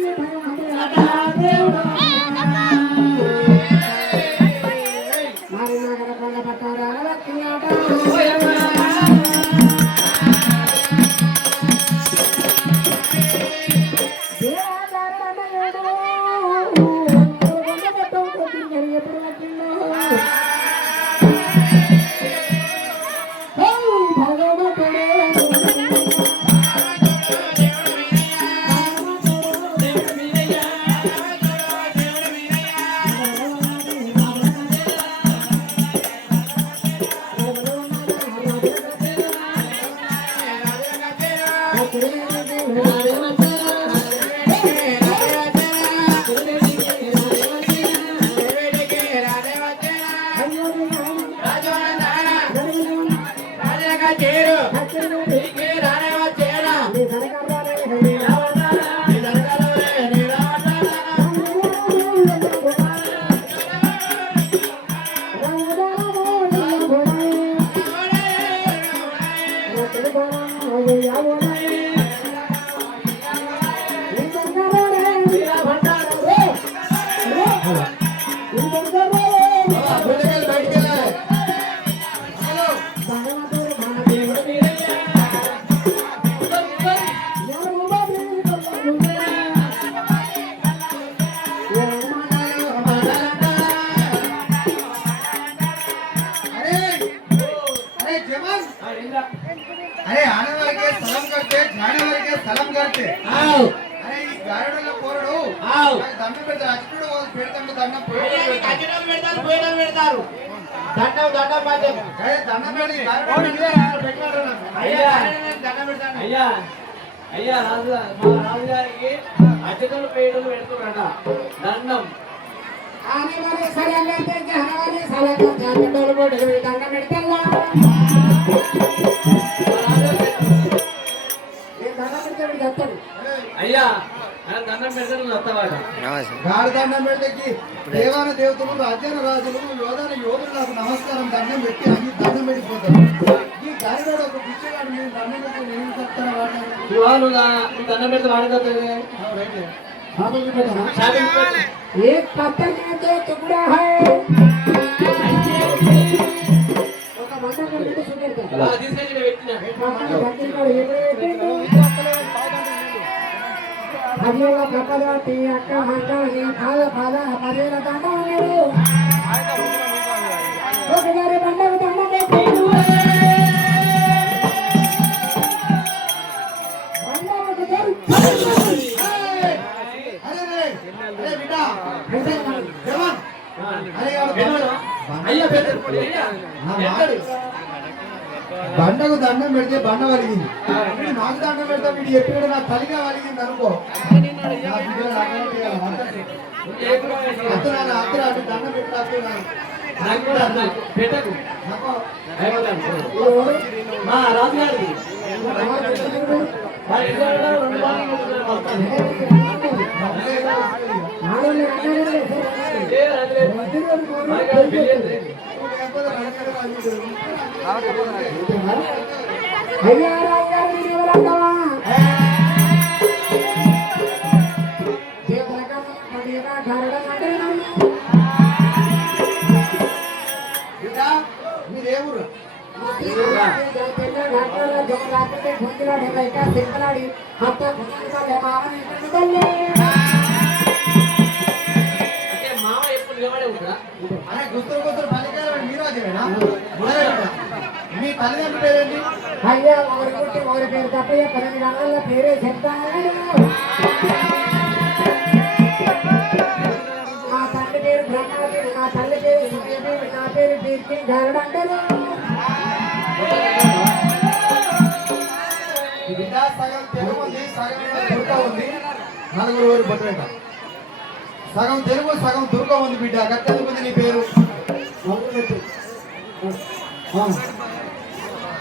Yeah. కలం కడితే గారెడలో కోరడు. దండం పెడతారు అచ్చుడు పెడతాడు దండం పెడతారు పోయడం పెడతారు దండం దండం పద్యం దండం పెడతారు అయ్యా. అయ్యా. రాజు మా రాజుగారికి అచ్చటలు పేయడం పెడుతున్నారట. దండం. దండం పెడతా చెప్తాడు అయ్యా దండం పెడతాడు వస్తావాడు గాడి దండం పెడితే దేవాన దేవతలు రాజ్యాన రాజులు యోధాన యోధులు నాకు నమస్కారం దండం పెట్టి అన్ని దండం పెట్టిపోతాడు ఈ గాడిగాడు ఒక పిచ్చిగాడు నేను దండం పెడితే నేను చెప్తాను వాడు దండం పెడితే వాడి చెప్తాడే ఏ పత్ర తుకుడా ಹರಿಯುವ ಕಪ್ಪದ ಟೀ ಅಕ್ಕ ಹಂಗ ನೀ ಕಾಲ ಪಾದ ಮರೆಯಲ ದಂಡ ನೀರು ಹೋಗಿದ್ದಾರೆ ಬಂಡ ದಂಡ ಅಯ್ಯ బండకు దండం పెడితే బండ వలిగింది. వీడు నాకు దండం పెడితే వీడు చెప్పాడు నా తలిగా వలిగింది అనుకో. నా బిడ్డలు దండం పెట్టకు. మా రెండు బిడ్డ మీదే ఊరు అంటే మామ ఎప్పుడు నిలబడే ఉంటాడా అరే గుర్తులు గుర్తులు పలికారు మీరు అదేనా మీ తల్లిదండ్రులు పేరేంటి? అయ్యా ఒకరి పుట్టి ఒకరి పేరు తప్పయ్య పన్నెండు గంటల పేరే చెప్తాను మా తండ్రి పేరు బ్రహ్మాదేవి నా తల్లి పేరు నా పేరు కీర్తి గరుడంటారు బిడ్డ సగం తెలుగు ఉంది సగం దుర్గ ఉంది. నలుగురు ఊరు సగం తెలుగు సగం దుర్గ ఉంది బిడ్డ. గట్టెందుకు నీ పేరు.